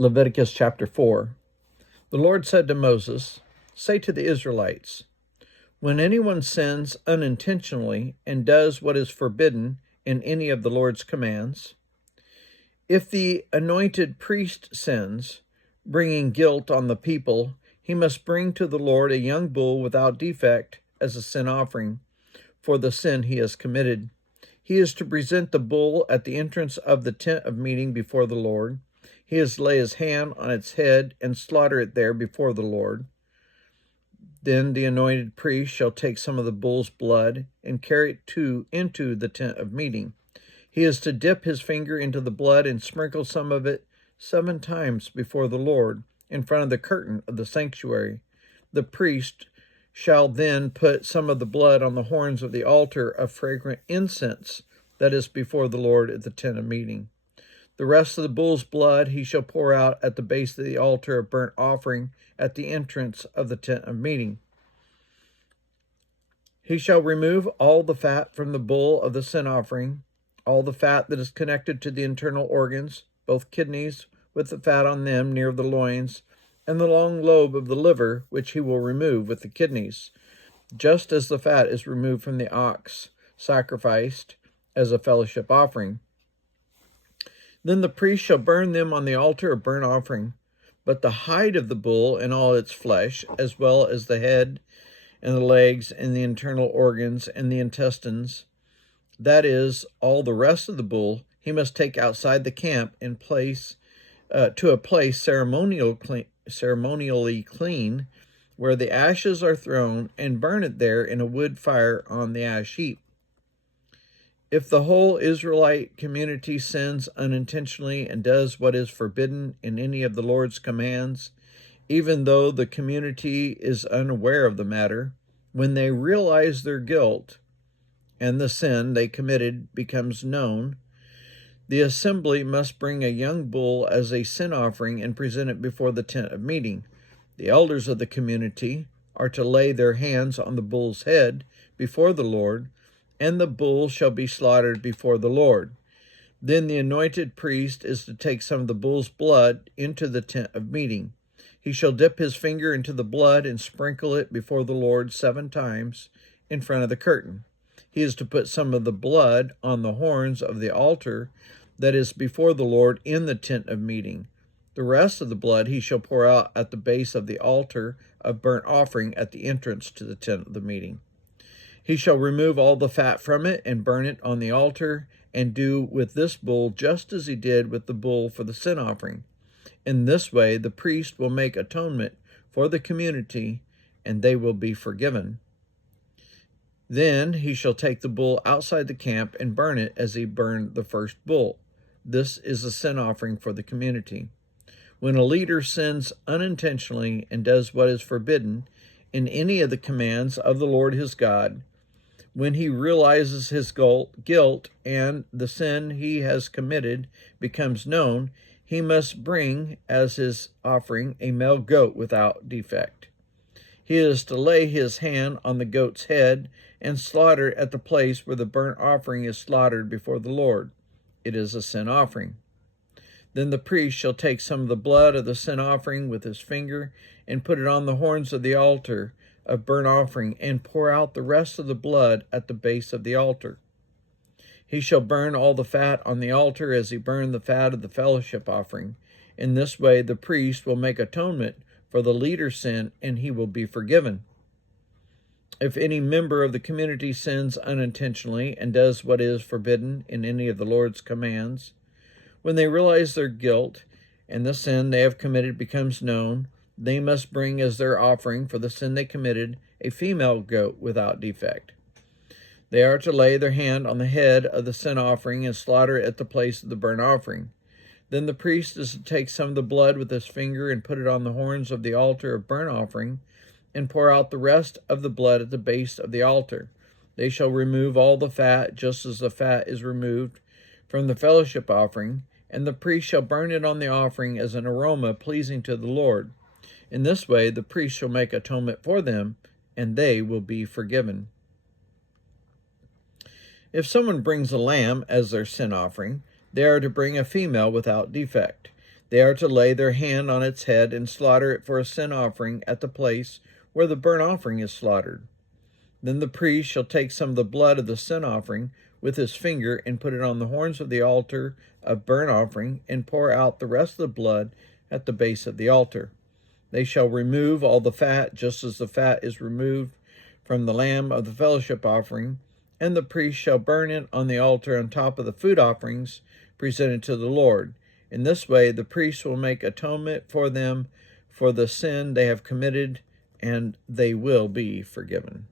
Leviticus chapter 4. The Lord said to Moses, "Say to the Israelites, when anyone sins unintentionally and does what is forbidden in any of the Lord's commands, if the anointed priest sins, bringing guilt on the people, he must bring to the Lord a young bull without defect as a sin offering for the sin he has committed. He is to present the bull at the entrance of the tent of meeting before the Lord. He is to lay his hand on its head and slaughter it there before the Lord. Then the anointed priest shall take some of the bull's blood and carry it into the tent of meeting. He is to dip his finger into the blood and sprinkle some of it 7 times before the Lord in front of the curtain of the sanctuary. The priest shall then put some of the blood on the horns of the altar of fragrant incense that is before the Lord at the tent of meeting. The rest of the bull's blood he shall pour out at the base of the altar of burnt offering at the entrance of the tent of meeting. He shall remove all the fat from the bull of the sin offering, all the fat that is connected to the internal organs, both kidneys with the fat on them near the loins, and the long lobe of the liver, which he will remove with the kidneys, just as the fat is removed from the ox sacrificed as a fellowship offering. Then the priest shall burn them on the altar of burnt offering, but the hide of the bull and all its flesh, as well as the head and the legs and the internal organs and the intestines, that is, all the rest of the bull, he must take outside the camp and place to a place ceremonially clean, where the ashes are thrown, and burn it there in a wood fire on the ash heap. If the whole Israelite community sins unintentionally and does what is forbidden in any of the Lord's commands, even though the community is unaware of the matter, when they realize their guilt and the sin they committed becomes known, the assembly must bring a young bull as a sin offering and present it before the tent of meeting. The elders of the community are to lay their hands on the bull's head before the Lord, and the bull shall be slaughtered before the Lord. Then the anointed priest is to take some of the bull's blood into the tent of meeting. He shall dip his finger into the blood and sprinkle it before the Lord 7 times in front of the curtain. He is to put some of the blood on the horns of the altar that is before the Lord in the tent of meeting. The rest of the blood he shall pour out at the base of the altar of burnt offering at the entrance to the tent of the meeting. He shall remove all the fat from it and burn it on the altar, and do with this bull just as he did with the bull for the sin offering. In this way, the priest will make atonement for the community, and they will be forgiven. Then he shall take the bull outside the camp and burn it as he burned the first bull. This is a sin offering for the community. When a leader sins unintentionally and does what is forbidden in any of the commands of the Lord his God, when he realizes his guilt and the sin he has committed becomes known, he must bring as his offering a male goat without defect. He is to lay his hand on the goat's head and slaughter it at the place where the burnt offering is slaughtered before the Lord. It is a sin offering. Then the priest shall take some of the blood of the sin offering with his finger and put it on the horns of the altar of burnt offering, and pour out the rest of the blood at the base of the altar. He shall burn all the fat on the altar as he burned the fat of the fellowship offering. In this way the priest will make atonement for the leader's sin, and he will be forgiven. If any member of the community sins unintentionally and does what is forbidden in any of the Lord's commands, when they realize their guilt and the sin they have committed becomes known, they must bring as their offering for the sin they committed a female goat without defect. They are to lay their hand on the head of the sin offering and slaughter it at the place of the burnt offering. Then the priest is to take some of the blood with his finger and put it on the horns of the altar of burnt offering, and pour out the rest of the blood at the base of the altar. They shall remove all the fat, just as the fat is removed from the fellowship offering, and the priest shall burn it on the offering as an aroma pleasing to the Lord. In this way the priest shall make atonement for them, and they will be forgiven. If someone brings a lamb as their sin offering, they are to bring a female without defect. They are to lay their hand on its head and slaughter it for a sin offering at the place where the burnt offering is slaughtered. Then the priest shall take some of the blood of the sin offering with his finger and put it on the horns of the altar of burnt offering and pour out the rest of the blood at the base of the altar. They shall remove all the fat, just as the fat is removed from the lamb of the fellowship offering, and the priest shall burn it on the altar on top of the food offerings presented to the Lord. In this way, the priest will make atonement for them for the sin they have committed, and they will be forgiven.